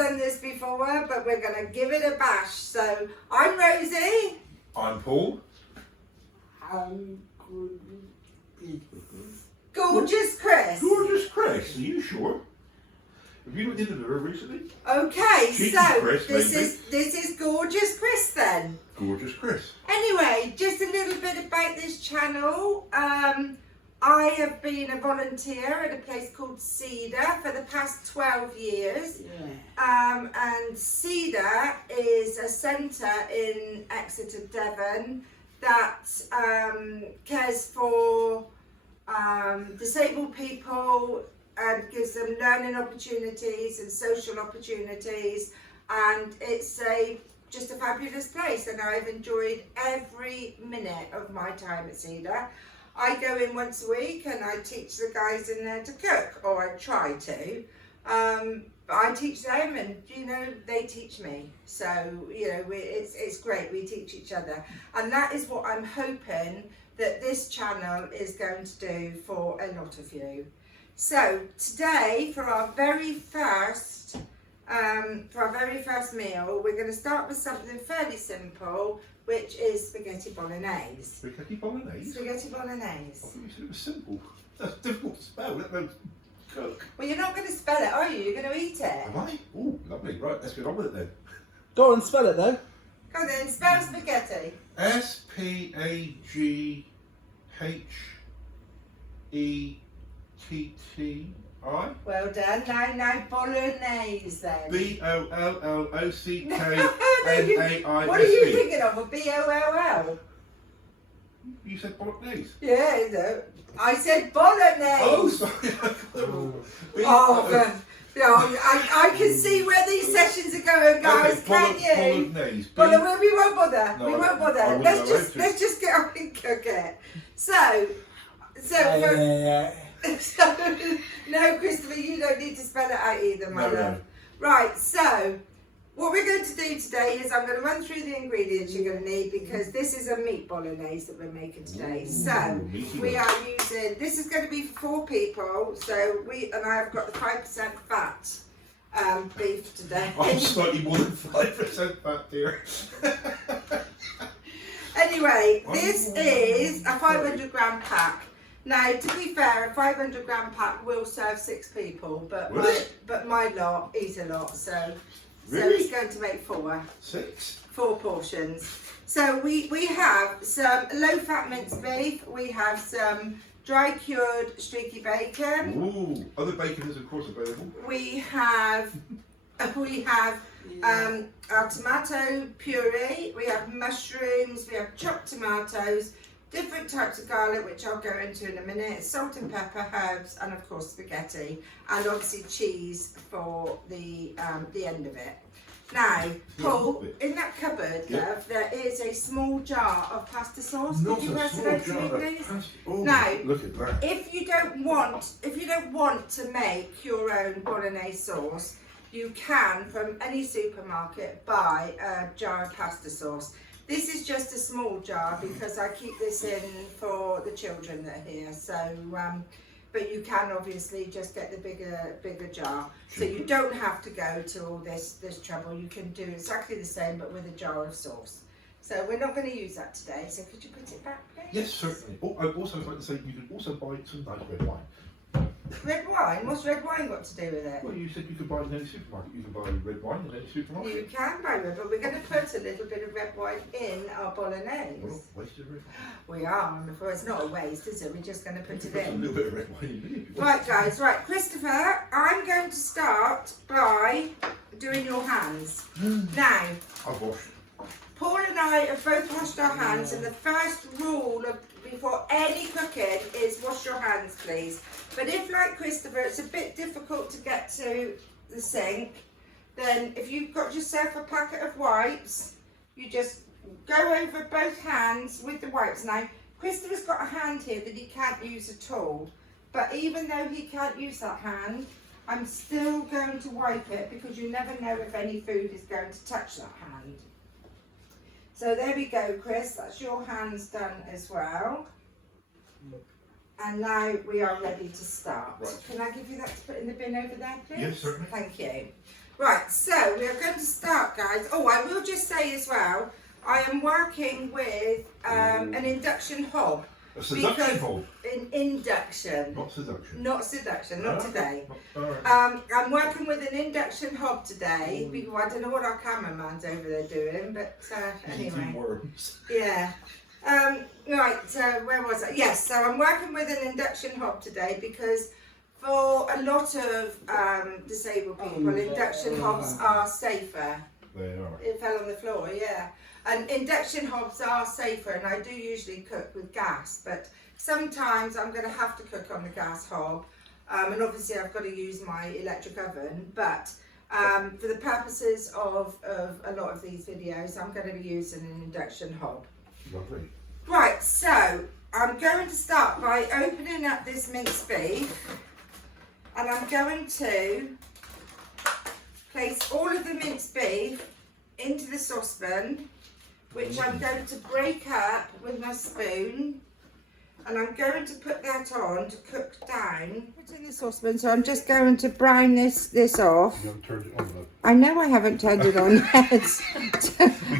done this before, but we're going to give it a bash. So, I'm Rosie. I'm Paul. I'm good. Gorgeous Chris. Gorgeous Chris, are you sure? Have you looked into her recently? Okay, Cheeky so Chris, this maybe. is Gorgeous Chris then. Gorgeous Chris. Anyway, just a little bit about this channel. I have been a volunteer at a place called Cedar for the past 12 years. Yeah. And Cedar is a centre in Exeter, Devon that cares for disabled people and gives them learning opportunities and social opportunities, and it's just a fabulous place, and I've enjoyed every minute of my time at Cedar. I go in once a week and I teach the guys in there to cook, or I try to. I teach them, and they teach me. So it's great. We teach each other, and that is what I'm hoping that this channel is going to do for a lot of you. So today, for our very first meal, we're going to start with something fairly simple, which is spaghetti bolognese. Spaghetti Bolognese? Spaghetti I bolognese. thought you said it was simple. That's difficult to spell, let alone cook. Well, you're not going to spell it, are you? You're going to eat it. Am I? Oh, lovely. Right, let's get on with it then. Go on, spell it though. Go on then, spell spaghetti. Spaghetti. Well done. Now bolognese then. Bollocknaise. What are you thinking of? A B-O-L-L? You said bolognese. Yeah, I said bolognese. Oh, sorry. I can see where these sessions are going, guys. Can you? Bolognese. Well, we won't bother. No, we won't I bother. wouldn't Let's go just into it. get on and cook it. So no, Christopher, you don't need to spell it out either, my No. love. Right, so what we're going to do today is I'm going to run through the ingredients you're going to need, because this is a meat bolognese that we're making today. So we are using, this is going to be for 4 people. So I've got the 5% fat beef today. I'm slightly more than 5% fat, dear. Anyway, this is a 500 gram pack. Now, to be fair, a 500 gram pack will serve 6 people, but my lot eat a lot, so it's going to make 4. 6? 4 portions. So we have some low fat minced beef. We have some dry cured streaky bacon. Ooh, other bacon is of course available. We have our tomato puree. We have mushrooms. We have chopped tomatoes. Different types of garlic, which I'll go into in a minute, salt and pepper, herbs, and of course spaghetti, and obviously cheese for the end of it. Now, Paul, in that cupboard, love, there is a small jar of pasta sauce. Could you pass it over to me, please? Now, look at that. if you don't want to make your own bolognese sauce, you can from any supermarket buy a jar of pasta sauce. This is just a small jar because I keep this in for the children that are here. So, but you can obviously just get the bigger jar. So you don't have to go to all this trouble. You can do exactly the same, but with a jar of sauce. So we're not going to use that today. So could you put it back, please? Yes, certainly. Oh, I'd also like to say you can also buy some nice red wine. Red wine? What's red wine got to do with it? Well, you said you could buy it in any supermarket. You can buy red wine in any supermarket. You can buy red, but we're going to put a little bit of red wine in our bolognese. We're not wasting red wine. We are, I'm afraid. It's not a waste, is it? We're just going to put it Put a in. little bit of red wine in if you want. Right, guys, right. Christopher, I'm going to start by doing your hands. Now, I've washed. Paul and I have both washed our hands, and the first rule before any cooking is wash your hands, please. But if, like Christopher, it's a bit difficult to get to the sink, then if you've got yourself a packet of wipes, you just go over both hands with the wipes. Now, Christopher's got a hand here that he can't use at all, but even though he can't use that hand, I'm still going to wipe it because you never know if any food is going to touch that hand. So there we go, Chris, that's your hands done as well. And now we are ready to start. Right. Can I give you that to put in the bin over there, please? Yes, certainly. Thank you. Right, so we are going to start, guys. Oh, I will just say as well, I am working with an induction hob. A seduction hob? An induction. Not seduction. Not seduction, not today. Alright. I'm working with an induction hob today because I don't know what our cameraman's over there doing, but anyway. Worms. Yeah. Where was I? Yes, so I'm working with an induction hob today because for a lot of disabled people, induction hobs are safer. They are. It fell on the floor, yeah. And induction hobs are safer, and I do usually cook with gas, but sometimes I'm going to have to cook on the gas hob, and obviously I've got to use my electric oven, but for the purposes of a lot of these videos, I'm going to be using an induction hob. Lovely. Right, so I'm going to start by opening up this minced beef, and I'm going to place all of the minced beef into the saucepan, which I'm going to break up with my spoon, and I'm going to put that on to cook down. Put in the saucepan, so I'm just going to brown this off. You haven't turned it on though. I know I haven't turned it on yet.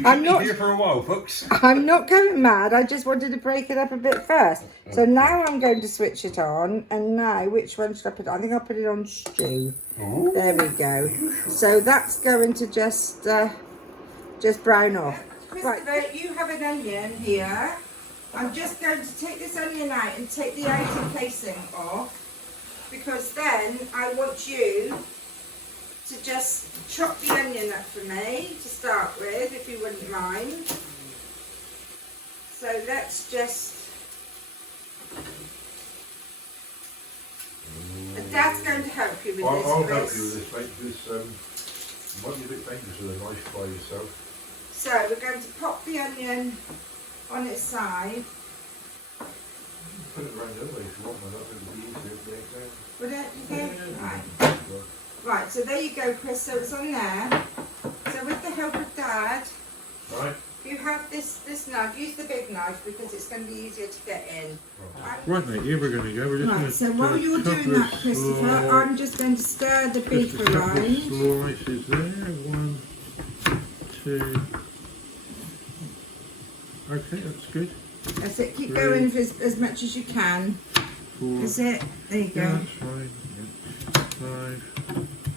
I'm not here for a while, folks. I'm not going mad, I just wanted to break it up a bit first. So now I'm going to switch it on, and now which one should I put it on? I think I'll put it on stew. Oh. There we go. So that's going to just brown off. Right, you have an onion here. I'm just going to take this onion out and take the outer casing off, because then I want you to just chop the onion up for me to start with, if you wouldn't mind. So let's just... And Dad's going to help you with this, I'll Chris. help you with this, mate, because you might be a bit dangerous with a knife by yourself. So we're going to pop the onion on its side. Put it around the other way if you want, man. That would be easier to get down. Would it? Okay. Right. Right, so there you go, Chris. So it's on there. So with the help of Dad, Right. you have this knife. Use the big knife because it's going to be easier to get in. Right, mate, here we're going to go. We're just Right, going so while you're doing that, Christopher, I'm just going to stir the beef just a couple of around. slices there. 1, 2. Okay, that's good. That's it. Keep going as much as you can. 4. That's it. There you go. Yeah, that's fine. Yeah. 5.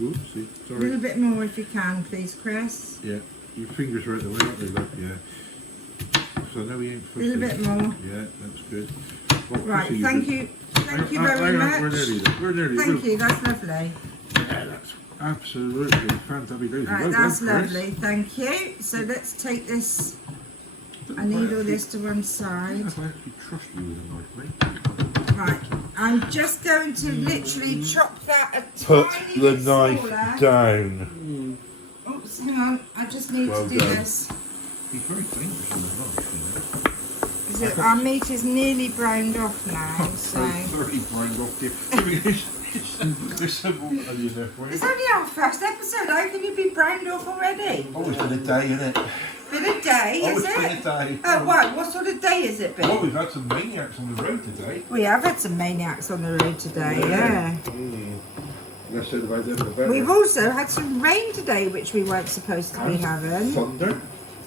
Oopsie, A sorry. little bit more if you can, please, Chris. Yeah, your fingers are out the way, aren't they, love? Yeah. So no, we ain't A little bit more. Yeah, that's good. Oh, Right, pussy, thank you. Thank you very much. We're nearly there. We're nearly there. Thank you, that's lovely. Yeah, that's absolutely fantastic. Right, that's lovely, thank you. So let's take this, I need all this to one side. I actually trust you with a knife, mate. Right, I'm just going to literally chop that a Put tiny the bit knife smaller. down. Oops, hang on, I just need Well to do done. this. He's very dangerous on the knife, you know. So our meat is nearly browned off now, so... 30 browned off here. There's several onions there for you. It's only our first episode, how can you be browned off already? Always been a day, innit? Been a day, is Always been a it? day. Oh, right, what sort of day has it Well, been? we've had some maniacs on the road today. We have had some maniacs on the road today, yeah. Less said about them, the better. We've also had some rain today, which we weren't supposed to be having. Thunder.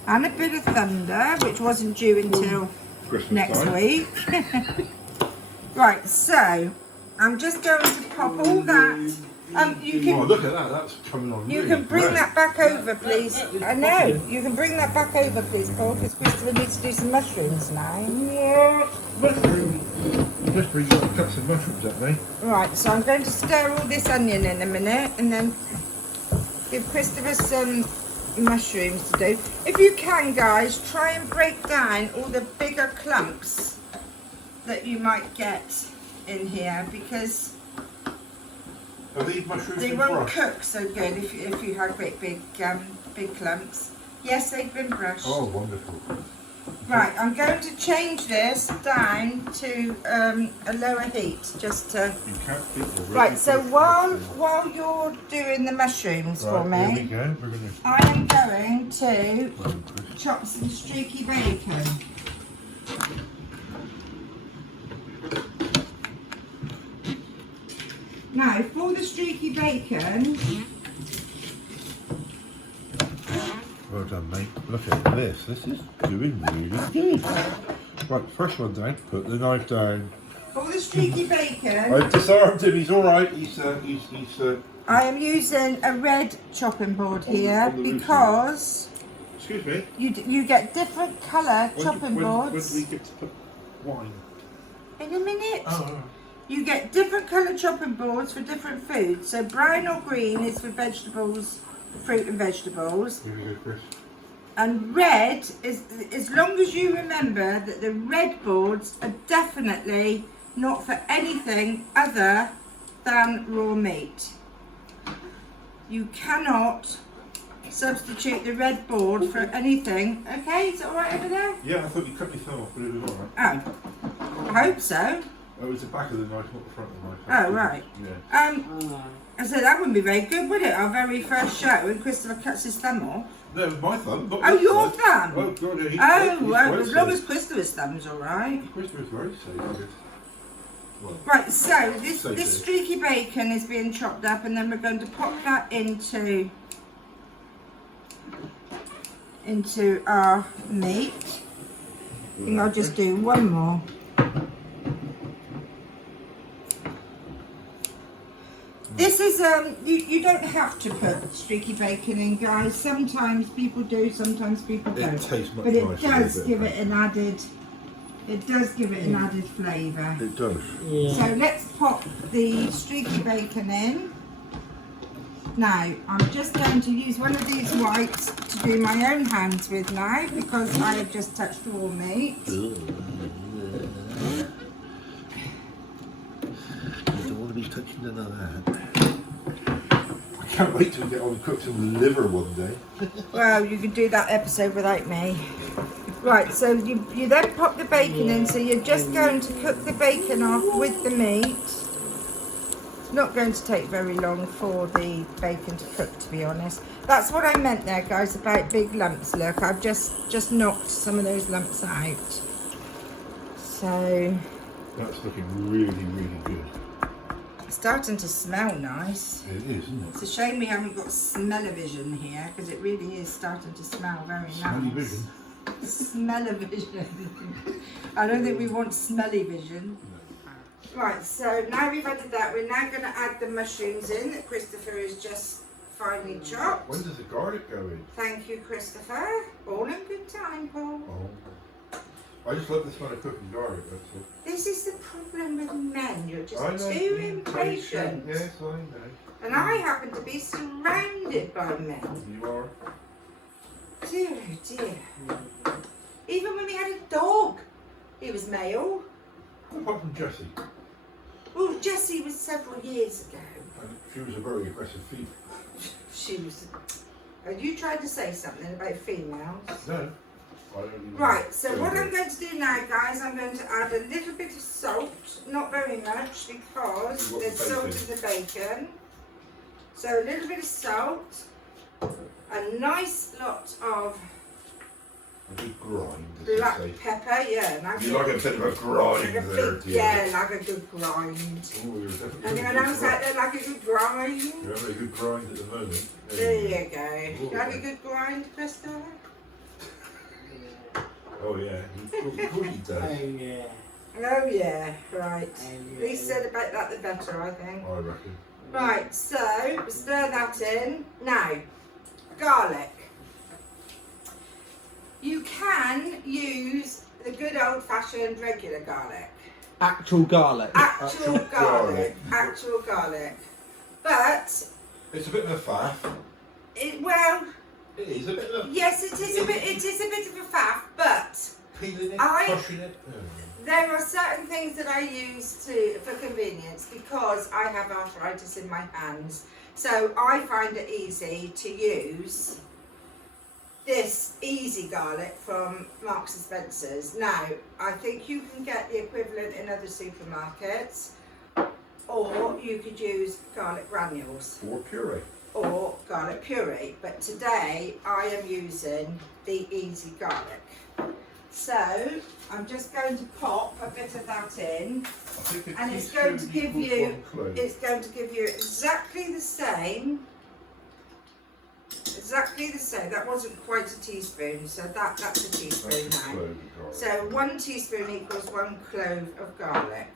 And a bit of thunder, which wasn't due until Christmas next time. week. Right, so I'm just going to pop all that. You Oh, can look at that. That's coming on. you really can bring fresh. that back over, please. I know you can bring that back over, please, Paul, because Christopher needs to do some mushrooms now. Just bring you cut some mushrooms up, mate. Right, so I'm going to stir all this onion in a minute, and then give Christopher some mushrooms to do. If you can, guys, try and break down all the bigger clumps that you might get in here, because Are these mushrooms they been won't brushed? cook so good if you have great big clumps. Yes, they've been brushed. Oh, wonderful. Right, I'm going to change this down to a lower heat, just to... You can't beat the Right, so while you're doing the mushrooms for Here we me, go. We're going to... I am going to chop some streaky bacon. Now, for the streaky bacon, Well done, mate. Look at this. This is doing really good. Right, first one down. Put the knife down. For the streaky bacon, I've disarmed him. He's all right. He's I am using a red chopping board here on the roof, because Excuse me. you get different colour chopping When boards. do we get to put wine? In a minute. Oh. You get different colour chopping boards for different foods. So brown or green is for vegetables, fruit and vegetables. Here we go, Chris. And red is, as long as you remember that the red boards are definitely not for anything other than raw meat. You cannot substitute the red board for anything. Okay, is it alright over there? Yeah, I thought you cut my thumb off, but it was all right. Oh, I hope so. Oh, it was the back of the knife, not the front of the knife. Oh, right. Yeah. I said that wouldn't be very good, would it? Our very first show when Christopher cuts his thumb off. No, my thumb. Not Oh, your your thumb. thumb? Oh, God, yeah, he's Oh, he's well, very as long safe. as Christopher's thumb's alright. Christopher's very safe. Well, Right, so this So this good. streaky bacon is being chopped up, and then we're going to pop that into our meat. I think I'll just do one more. This is you don't have to put streaky bacon in, guys. Sometimes people do, sometimes people don't. it tastes much But it nicer does with a bit give of it an added. It does give it an added flavour. It does. So let's pop the streaky bacon in. Now, I'm just going to use one of these whites to do my own hands with now because I have just touched raw meat. You don't want to be touching none of that. I can't wait till we get on and cook some liver one day. Well, you can do that episode without me. Right, so you then pop the bacon in, so you're just going to cook the bacon off with the meat. It's not going to take very long for the bacon to cook, to be honest. That's what I meant there, guys, about big lumps. Look, I've just knocked some of those lumps out. So, That's looking really, really good. it's starting to smell nice. It is, isn't it? It's a shame we haven't got smell-o-vision here, because it really is starting to smell very Smelly nice. vision. Smell-o-vision. I don't think we want smelly vision. Right, so now we've added that, we're now going to add the mushrooms in that Christopher has just finely chopped. When does the garlic go in? Thank you, Christopher. All in good time, Paul. Oh. I just love the smell of cooking garlic, that's all. This is the problem with men. You're just I know. too impatient. Yes, I know. And I happen to be surrounded by men. You are. Dear, oh dear. Even when we had a dog, he was male. Apart from Jessie. Well, Jessie was several years ago. And she was a very aggressive female. She was. Are you trying to say something about females? No. I don't even Right, so know. what I'm going to do now, guys, I'm going to add a little bit of salt, not very much because You want there's the salt bacon. in the bacon. So a little bit of salt, a nice lot of A good grind, as you black say. pepper, yeah. Like You like a bit of a grind like a there, big, dear. yeah, like a good grind. Oh, you're definitely And having then a I good was out grind. there like a good grind. You're having a good grind at the moment. There you go. Oh, Like a yeah. good grind, Christopher? Oh yeah, of course he does. yeah. Oh yeah, right. yeah. Least said about that the better, I think. I reckon. Right, so stir that in. Now, garlic. You can use the good old-fashioned regular garlic. Actual garlic. Actual garlic. garlic. Actual garlic. But, It's a bit of a faff. well, It is a bit of a yes, it is a bit of a faff, but peeling it, I- crushing it. there are certain things that I use for convenience because I have arthritis in my hands. So I find it easy to use this easy garlic from Marks and Spencer's. Now, I think you can get the equivalent in other supermarkets, or you could use garlic granules Or puree. or garlic puree. But today I am using the easy garlic. So I'm just going to pop a bit of that in, I think a and it's teaspoon going to give equals you one clove. exactly the same exactly the same. That wasn't quite a teaspoon, so that's a teaspoon That's a now. clove of garlic. So 1 teaspoon equals 1 clove of garlic.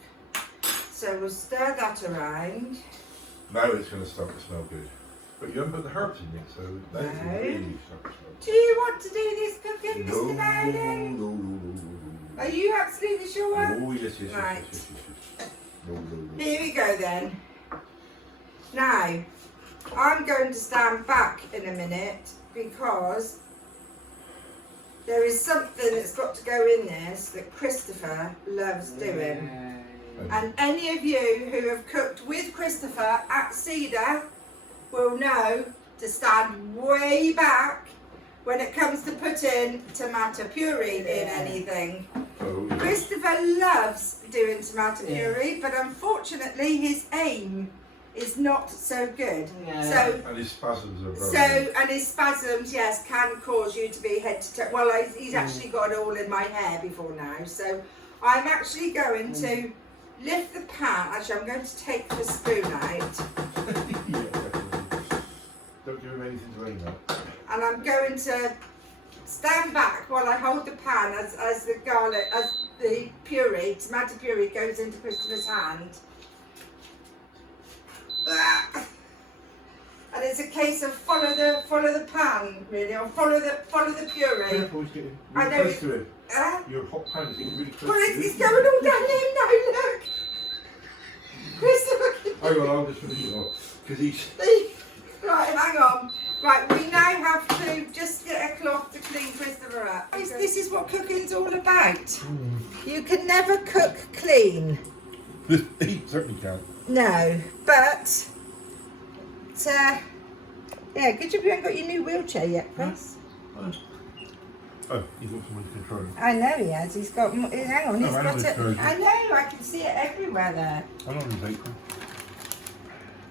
So we'll stir that around. Now it's going to start to smell good. But you haven't put the herbs in yet, so now it's No. really start to smell Do you want to do this cooking, good. Mr. Bowden? No. Are you absolutely sure? Oh, yes, yes, Right. yes. No. Here we go then. Now, I'm going to stand back in a minute because there is something that's got to go in this that Christopher loves doing. And any of you who have cooked with Christopher at Cedar will know to stand way back when it comes to putting tomato puree in anything. Oh, yes. Christopher loves doing tomato puree, but unfortunately his aim is not so good. So And his spasms are very and his spasms, yes, can cause you to be head to toe. Well, he's actually got it all in my hair before now. So I'm actually going to lift the pan. Actually, I'm going to take the spoon out, Yeah, definitely. Don't give him anything to aim at. and I'm going to stand back while I hold the pan as the garlic, as the puree, tomato puree, goes into Christopher's hand. And it's a case of follow the pan, really, or follow the puree. Careful, he's getting I really know close to him. Uh, Your hot pan is getting really close well, to it's him. going all down here now. Look, Christopher. Hang on, I'll just finish it off. Because he's... Right, hang on. Right, we now have to just get a cloth to clean Christopher up. This is what cooking's all about. You can never cook clean. He certainly can't. No, but yeah, good job you haven't got your new wheelchair yet, Chris. Oh, he's got someone to control him. I know he has. He's got. Hang on, he's I know got it's it. Rosie. I know. I can see it everywhere there. How long is April?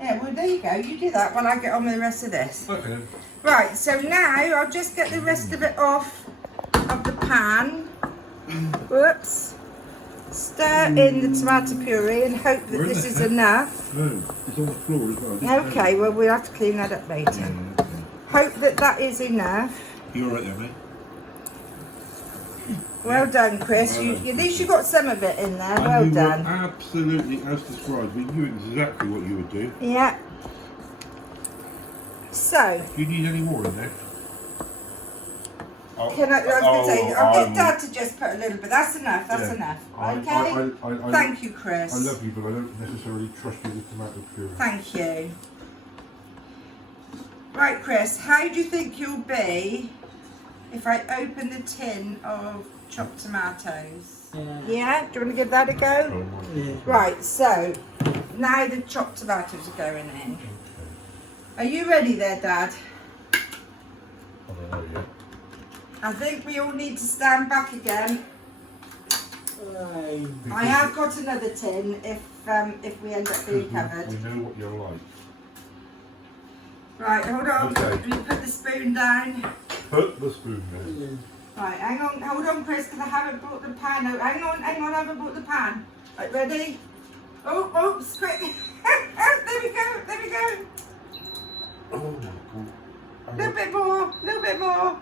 Yeah, well there you go. You do that while I get on with the rest of this. Okay. Right. So now I'll just get the rest of it off of the pan. Whoops. Stir in the tomato puree and hope that this is enough. No, it's on the floor as well. Okay. Well, we'll have to clean that up later. Okay. Hope that that is enough. You're right there, mate. Well done, Chris. At least you got some of it in there. Well and you done. were absolutely as described. We knew exactly what you would do. Yeah. So, Do you need any more in there? can I was going to say, I'll get Dad to just put a little bit. That's enough. That's enough. Okay. Thank you, Chris. I love you, but I don't necessarily trust you with tomato puree. Thank you. Right, Chris. How do you think you'll be if I open the tin of chopped tomatoes? Yeah. Do you want to give that a go? Right. So now the chopped tomatoes are going in. Are you ready there, Dad? I don't know yet. I think we all need to stand back again. I have got another tin if we end up being covered. We know what you're like. Right, hold on. Okay. Let me put the spoon down. Put the spoon in. Right, hang on, hold on, Chris, because I haven't brought the pan out. Hang on, I haven't brought the pan. Right, ready? Oh, oops, quick. There we go. Oh my god. A little bit more.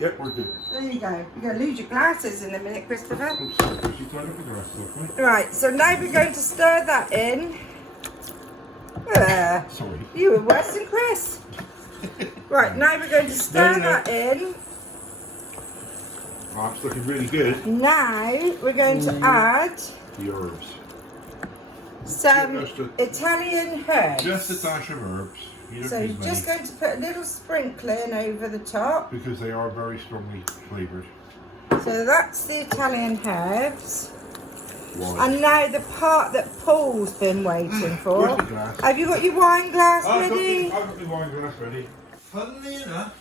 Yep, we're good. There you go. You're going to lose your glasses in a minute, Christopher. Oops, sorry, Chris, you tied up with the rest of it, Right, so now we're going to stir that in. Sorry. You were worse than Chris. Right, now we're going to stir that in. Oh, it's looking really good. Now we're going to add The herbs. some Just a- Italian herbs. Just a dash of herbs. You don't So need you're many, just going to put a little sprinkling over the top. because they are very strongly flavoured. So that's the Italian herbs. Why? And now the part that Paul's been waiting for. Where's the glass? Have you got your wine glass I've ready? got the wine glass ready. Funnily enough,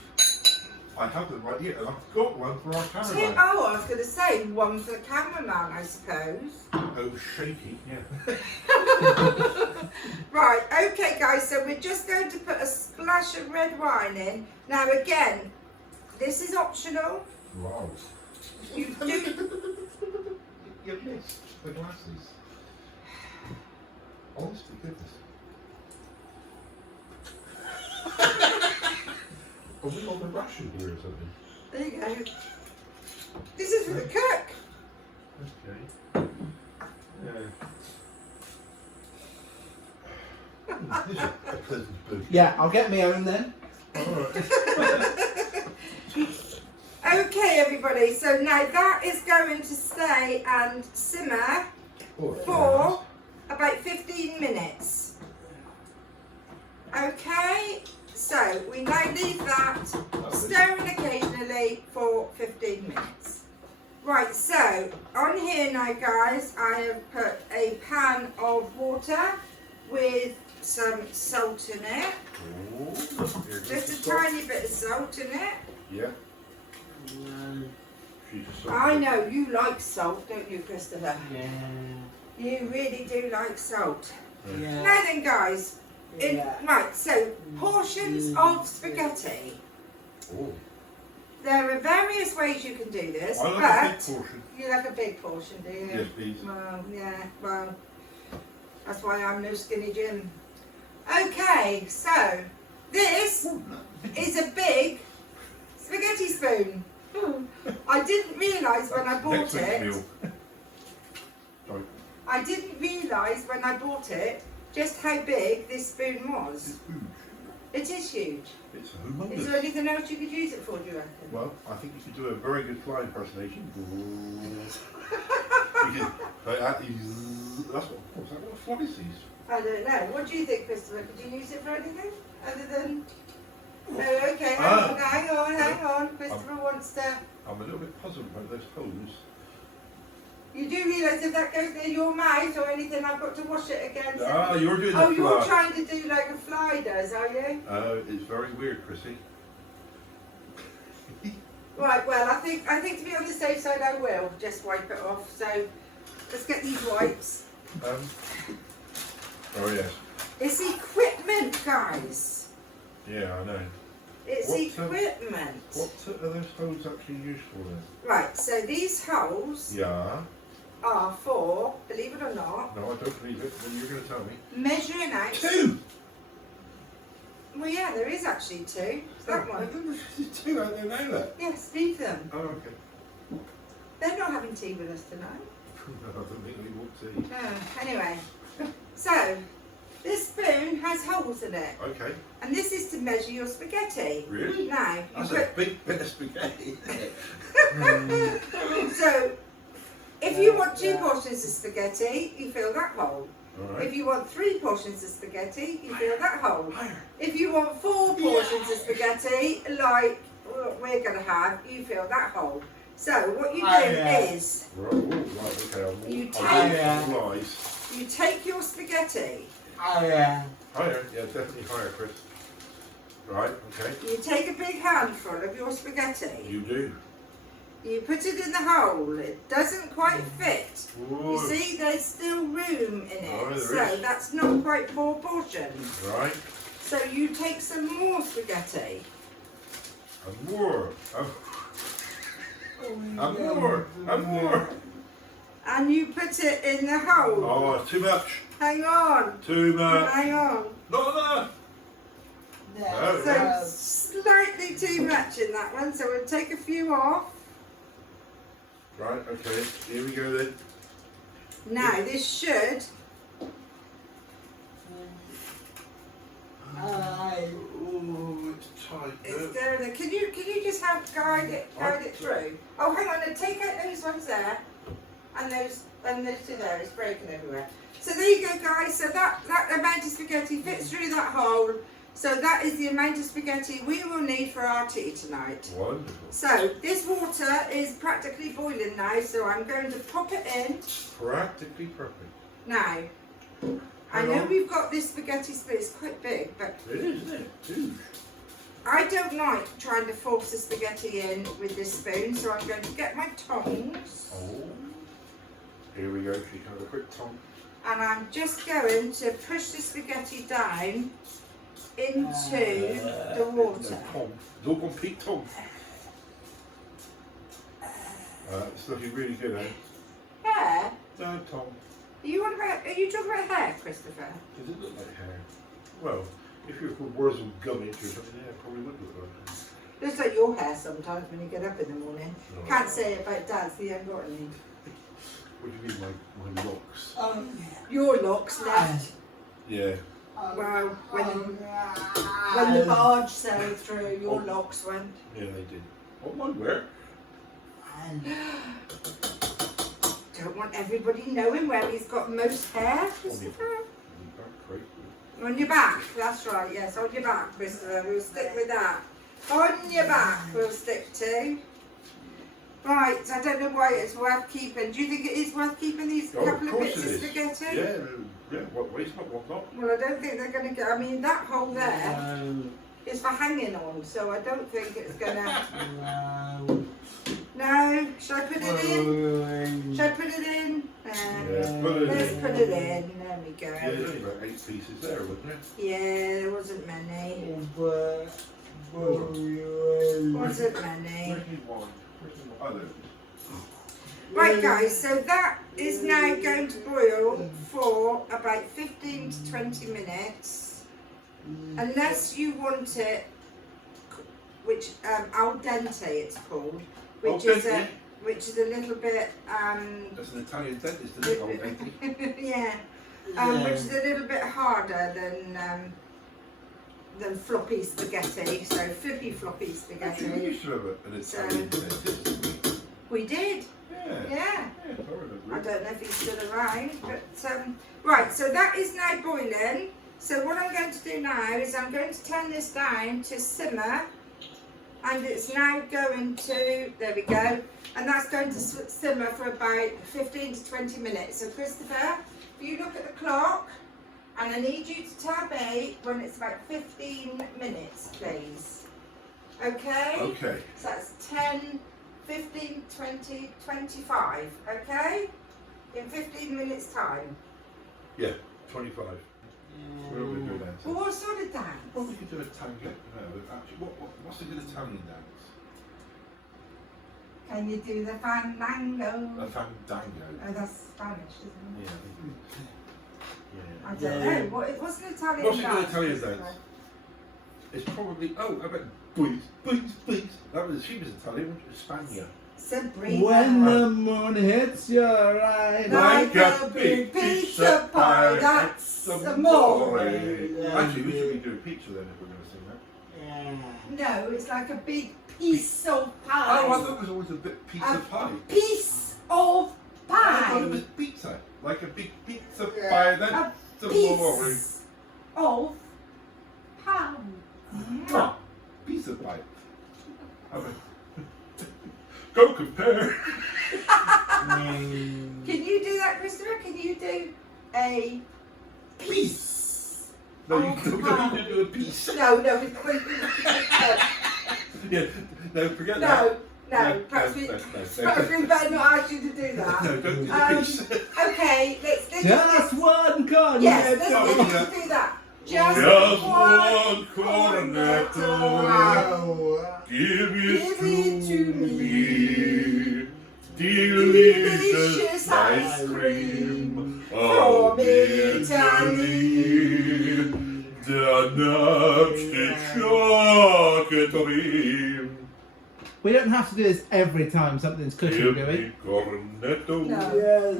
I have them right here, and I've got one for our cameraman. Oh, I was going to say one for the cameraman, I suppose. Oh, shaky, yeah. Right, okay guys, so we're just going to put a splash of red wine in. Now again, this is optional. Wow. You do, You missed the glasses. Honest to goodness. Are we on the ration here or something? There you go. This is for the cook. Okay. Yeah. This is a pleasant spoon. Yeah, I'll get me own then. Alright. Okay, everybody. So now that is going to stay and simmer for about 15 minutes. Okay. So we now leave that stirring occasionally for 15 minutes. Right, so on here now, guys, I have put a pan of water with some salt in it. Oh, Just a tiny bit of salt in it. Yeah. I know you like salt, don't you, Christopher? Yeah. You really do like salt. Yeah. Now then, guys, Yeah. right, so portions of spaghetti. Oh. There are various ways you can do this, I like a big but portion. you like a big portion, do you? Yes, please. Well, yeah, well, that's why I'm no skinny Jim. Okay, so this is a big spaghetti spoon. I didn't realise when I bought Next week's it. meal. Sorry. I didn't realise when I bought it just how big this spoon It's was. huge. It is huge. It's Is there humongous. anything else you could use it for, do you reckon? Well, I think you could do a very good fly impersonation. That's what a fly sees. I don't know. What do you think, Christopher? Could you use it for anything other than? Oh, okay. Hang on. Christopher wants to. I'm a little bit puzzled about those holes. You do realise if that goes near your mouth or anything, I've got to wash it again. So Ah, you're doing oh, the you're fly. trying to do like a fly does, are you? It's very weird, Chrissy. Right. Well, I think to be on the safe side, I will just wipe it off. So let's get these wipes. Oh yes. It's equipment, guys. Yeah, I know. It's What, equipment. What are those holes actually used for then? Right. So these holes Yeah. are for, believe it or not, No, I don't believe it. Then you're going to tell me. measuring out. Two! Well, yeah, there is actually two. It's that I one. don't know if there's two out there now, look. Yes, leave them. Oh, okay. They're not having tea with us tonight. No, I don't think we want to. Anyway, so this spoon has holes in it, Okay. and this is to measure your spaghetti. Really? Now, you That's put, a big bit of spaghetti. so if you want 2 portions of spaghetti, you fill that hole. Alright. If you want 3 portions of spaghetti, you fill that hole. Higher. If you want 4 portions of spaghetti, like we're going to have, you fill that hole. So what you do is, Right, oh, right, okay. You I'm lies. you take your spaghetti, Higher, yeah, definitely higher, Chris. Right, okay. you take a big handful of your spaghetti, You do. you put it in the hole, it doesn't quite fit. You Ooh. see, there's still room in Oh, it, there so is. that's not quite 4 portions. Right. So you take some more spaghetti. And more. And more. And more. And you put it in the hole. Oh, it's too much. Hang on, Too much. hang on. Not enough. No, So no. slightly too much in that one, so we'll take a few off. Right, okay. Here we go then. Now this should, Oh, it's tight. it's there. Can you just help guide it through? Oh, hang on, and take out those ones there, and those two there. It's breaking everywhere. So there you go, guys. So that amount of spaghetti fits through that hole. So that is the amount of spaghetti we will need for our tea tonight. Wonderful. So this water is practically boiling now. So I'm going to pop it in Practically perfect. now. I know we've got this spaghetti spoon. It's quite big, but It is, isn't it? Huge. I don't like trying to force the spaghetti in with this spoon, so I'm going to get my tongs Oh. Here we go. She can have a quick tongue. and I'm just going to push the spaghetti down into the water. Tom. It's all gone peak Tom. It's looking really good, eh? Hair? No, Tom. Are you talking about hair, Christopher? Does it look like hair? Well, if you're called Wurzel Gummidge or something, yeah, it probably would look like hair. Looks like your hair sometimes when you get up in the morning. No. Can't say it about Dad's, he ain't got any. What do you mean, my locks? Your locks left. Yeah. Well, when the barge sailed through, your locks went. Yeah, they did. On my work. Don't want everybody knowing where he's got most hair, Christopher. On your back, that's right, yes, on your back, Christopher. We'll stick with that. On your back, we'll stick to. Right, I don't know why it's worth keeping. Do you think it is worth keeping these couple of bits of spaghetti? Yeah, what waste not, what not. Well, I don't think they're going to get. I mean, that hole there is for hanging on, so I don't think it's going to. No, should I put it in? Should I put it in? Let's put it in. There we go. Yeah, there's only about 8 pieces there, wasn't there? Yeah, there wasn't many. Wasn't many. Right, guys, so that is now going to boil for about 15 to 20 minutes. Unless you want it, which al dente it's called, which is a little bit That's an Italian dentist, isn't it? Al dente. yeah, which is a little bit harder than floppy spaghetti. So flippy floppy Actually, we spaghetti. used to have an Italian dentist. We did. Yeah. Yeah. Yeah, I don't know if he's still around, but right. So that is now boiling. So what I'm going to do now is I'm going to turn this down to simmer. And it's now going to, there we go, and that's going to simmer for about 15 to 20 minutes. So Christopher, if you look at the clock, and I need you to tab 8 when it's about 15 minutes, please. Okay? Okay. So that's 10, 15, 20, 25, okay? In 15 minutes time. Yeah, 25. Where are we going to do that? Well, what sort of dance? Well, we could do a tango. No, but actually, what's a good Italian dance? Can you do the fandango? A fandango. Oh, that's Spanish, isn't it? Yeah. I don't know. What's an Italian What's a dance? good Italian dance? It's probably, I bet, boys. She was Italian, wasn't she? Spania. Sabrina. When the moon hits your eye. Like a big pizza pie, that's amore. Actually, we should be doing pizza then if we're going to sing that. No, it's like a big piece of Oh, I pie. thought it was always a bit pizza pie. Piece of I thought it pie. was pizza. Like a big pizza pie, then A amore. piece of pie. Mwah. Pizza pie. I mean, go compare. Can you do that, Christopher? Can you do a piece? No, you of don't pie? need to do a piece. No. Yeah, no, forget No, that. perhaps we No. better not ask you to do that. No, don't do the piece. Okay, let's Just one cornet. yes, No, let's do that. Just one cornetto. Give it to me. Delicious ice cream from Italy. The charcuterie. We don't have to do this every time something's cooking, Give do we? me cornetto. No.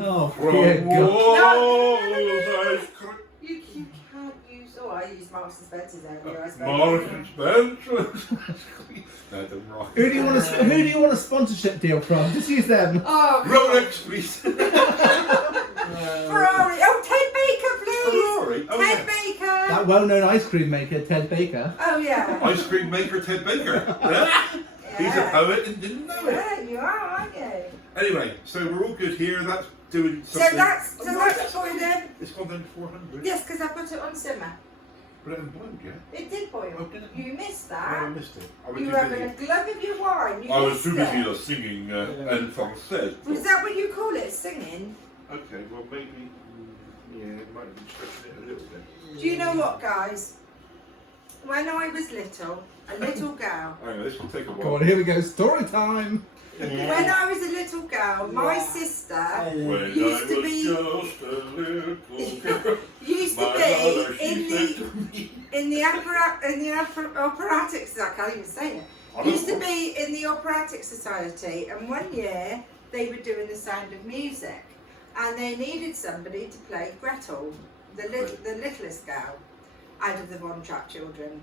Oh, From dear God. Walls ice cream. You can't use. Oh, I use Marks and Spencer's earlier. I suppose. Marks and Spencer. No, don't rock. Who do you want a sponsorship deal from? Just use them. Oh, Rolex, please. Ferrari. Oh, Ted Baker, please. Ferrari. Oh, Ted yeah. Baker. That well-known ice cream maker, Ted Baker. Oh yeah. Ice cream maker Ted Baker. Yeah? He's a poet and didn't know it. Yeah, you are, aren't you? Anyway, so we're all good here. That's doing So something. that's boiling. It's gone down to 400. Yes, because I put it on simmer. But it hasn't boiled yet. It did boil. Oh, did it? You missed Oh, I that. missed it. I was You too were having busy. a glug of your wine. You I was missed too busy it. singing en français. Was that what you call it, singing? Okay, well maybe, yeah, it might have been stretching it a little bit. Do you know what, guys? When I was little, a little girl, Hang on, this will take a Come while. on, here we go. Story time. when I was a little girl, my sister When used I to was be- just a little girl, used my to mother, be she said to me, in the operatics. I can't even say it. Used to be in the Operatic Society, and one year they were doing The Sound of Music, and they needed somebody to play Gretel, the littlest girl out of the Von Trapp children.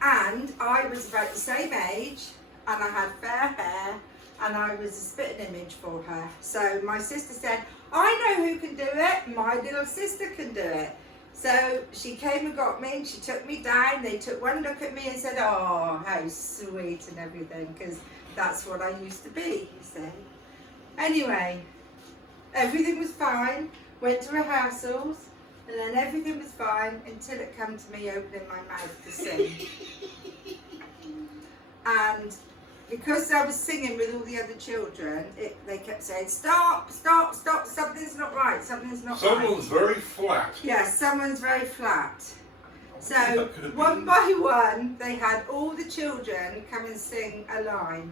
And I was about the same age, and I had fair hair, and I was a spitting image for her. So my sister said, I know who can do it, my little sister can do it. So she came and got me, and she took me down. They took one look at me and said, oh, how sweet and everything, because that's what I used to be, you see. Anyway, everything was fine, went to rehearsals, and then everything was fine until it came to me opening my mouth to sing. And because I was singing with all the other children, they kept saying, stop, stop, stop, something's not right, something's not right. Someone's very flat. Yes, someone's very flat. So That could have one been- by one, they had all the children come and sing a line.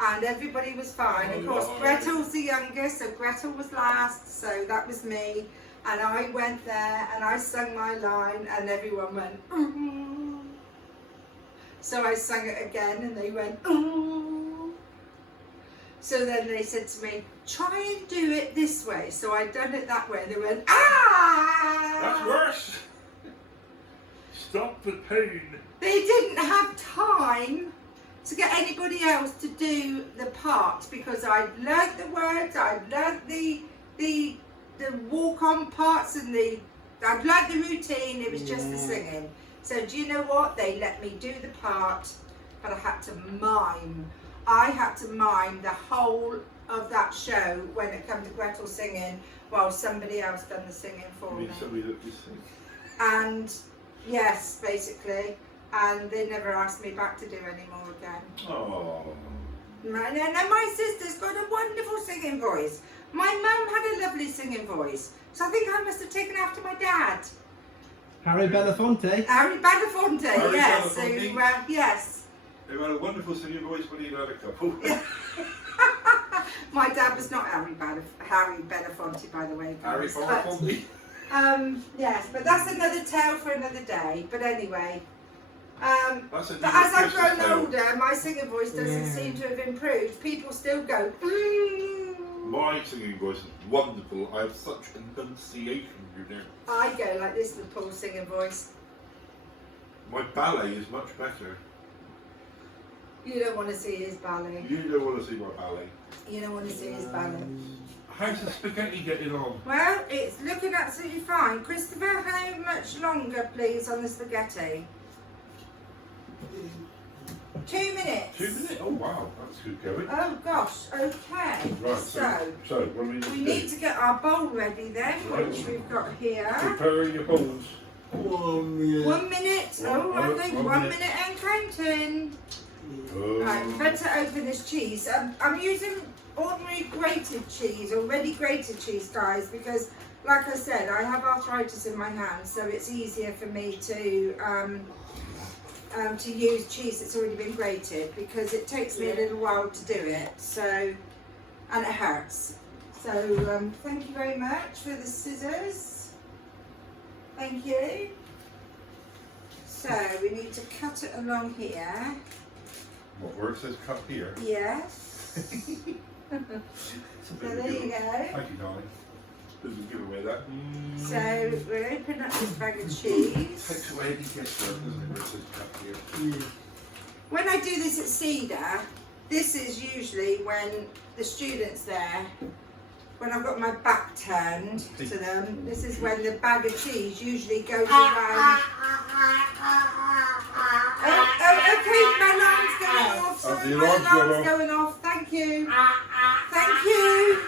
And everybody was fine. Of course, Oh, Gretel's the youngest, so Gretel was last, so that was me. And I went there and I sung my line, and everyone went, ooh. So I sang it again, and they went, ooh. So then they said to me, try and do it this way. So I done it that way. They went, ah! That's worse. Stop the pain. They didn't have time to get anybody else to do the part, because I'd learnt the words, I'd learnt the walk-on parts, and I'd learnt the routine. It was just the singing. So do you know what? They let me do the part, but I had to mime. I had to mime the whole of that show when it came to Gretel singing, while somebody else done the singing for You me. mean somebody that you sing? And yes, basically. And they never asked me back to do any more again. Oh. And my sister's got a wonderful singing voice. My mum had a lovely singing voice. So I think I must have taken after my dad. Harry Belafonte. Harry Belafonte, Harry yes. Belafonte. So, yes. He had a wonderful singing voice, but he had a couple. My dad was not Harry Belafonte, by the way. Harry guys, but, Belafonte. yes, but that's another tale for another day. But anyway. That's a But as I've Christmas grown tale. older, my singing voice doesn't seem to have improved. People still go, My singing voice is wonderful. I have such enunciation, you know. I go like this with Paul's singing voice. My ballet is much better. You don't want to see his ballet. You don't want to see my ballet. You don't want to see his ballet. How's the spaghetti getting on? Well, it's looking absolutely fine. Christopher, how much longer, please, on the spaghetti? 2 minutes. 2 minutes? Oh wow, that's good going. Oh gosh, okay. Right, So, what do we need to we do? need to get our bowl ready then, Right. which we've got here. Prepare your bowls. 1 minute. 1 minute. Oh, I think 1 1 minute and counting. Right, better open this cheese. I'm using ordinary grated cheese, or ready grated cheese, guys, because, like I said, I have arthritis in my hands, so it's easier for me to use cheese that's already been grated, because it takes me a little while to do it. So, and it hurts. So, thank you very much for the scissors. Thank you. So we need to cut it along here. What, where it says cut here? Yes. So there you go. Thank you, darling. Doesn't give away that. So we'll open up this bag of cheese. Takes away any guesswork, doesn't it, where it says cut here? Yeah. When I do this at Cedar, this is usually when the students there, when I've got my back turned to them, this is when the bag of cheese usually goes around. Okay, my alarm's going off. Sorry, the my alarm's gone alarm's off. going off. Thank you. Thank you.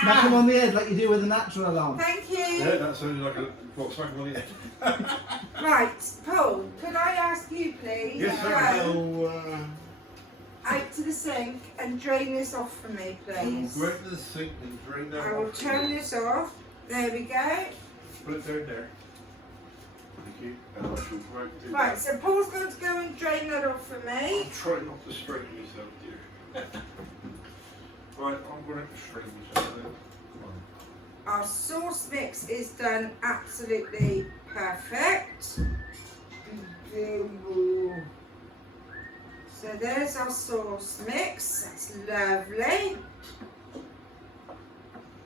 Smack him on the head like you do with a natural alarm. Thank you. Yeah, that sounded like a smack on the head. Right, Paul, could I ask you please Yes, to ma'am. go out to the sink and drain this off for me, please? Go into the sink and drain that I will off. turn this off. There we go. Put it down there. Thank you. And I shall try to do Right, that. so Paul's going to go and drain that off for me. Try not to strain yourself, dear. Right, I'm going to strain myself now. Come Our sauce mix is done absolutely perfect. there's our sauce mix. That's lovely.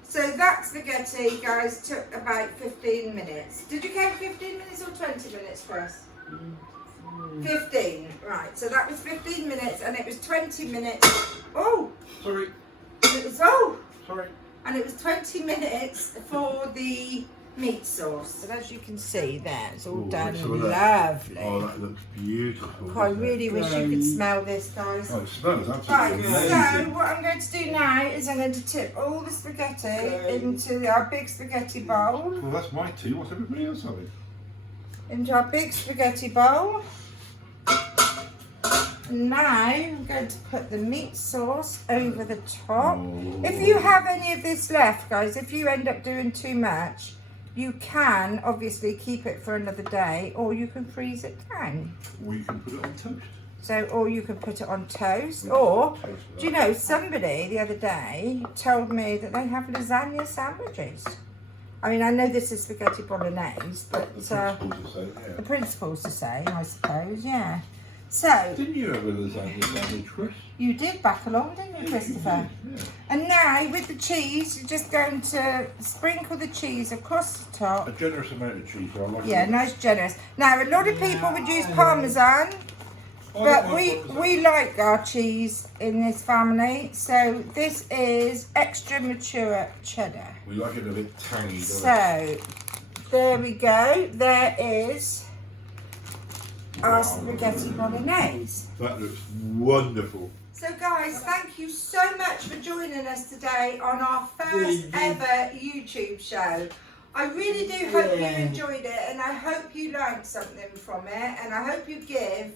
So that spaghetti, guys, took about 15 minutes. Did you count 15 minutes or 20 minutes for us? 15, right. So that was 15 minutes and it was 20 minutes. Oh! Sorry. It was, oh! Sorry. And it was 20 minutes for the meat sauce. And as you can see there, it's all Ooh, done look at lovely. Oh, that looks beautiful. Oh, I doesn't it? really wish you could smell this, guys. Oh, it smells Right, absolutely so amazing. what I'm going to do now is I'm going to tip all the spaghetti into our big spaghetti bowl. Well, that's my tea. What's everybody else having? Into our big spaghetti bowl. Now I'm going to put the meat sauce over the top. Oh. If you have any of this left, guys, if you end up doing too much, you can obviously keep it for another day, or you can freeze it down. Or you can put it on toast. So, or you can put it on toast, or, do you know, somebody the other day told me that they have lasagna sandwiches. I mean, I know this is spaghetti bolognese, but the principle's the same, I suppose, yeah. So, Didn't you have a lasagna sandwich, Chris? you did back along, didn't you, Christopher? Yeah. And now, with the cheese, you're just going to sprinkle the cheese across the top. A generous amount of cheese. I like Yeah, it. nice, generous. Now, a lot of people would use Parmesan, but we like our cheese in this family. So this is extra mature cheddar. We like it a bit tangy, don't we? So there we go. There is our spaghetti bolognese. That looks wonderful. So guys, thank you so much for joining us today on our first ever YouTube show. I really do hope you enjoyed it, and I hope you learned something from it, and I hope you give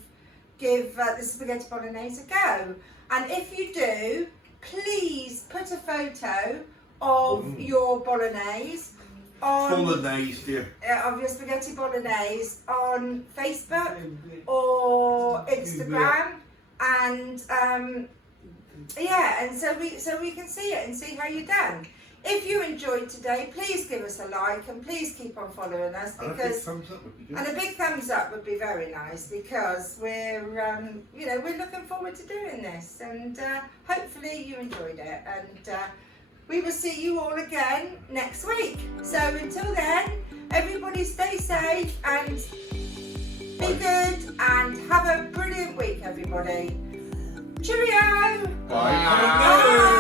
the spaghetti bolognese a go. And if you do, please put a photo of your bolognese on Bolognese, dear. of your spaghetti bolognese on Facebook or Instagram, and yeah, and so we can see it and see how you're done. If you enjoyed today, please give us a like and please keep on following us, And a big because thumbs up would be good. and a big thumbs up would be very nice, because we're you know, we're looking forward to doing this, and hopefully you enjoyed it, and we will see you all again next week. So until then, everybody stay safe and be good, and have a brilliant week, everybody. Cheerio! Bye. Bye.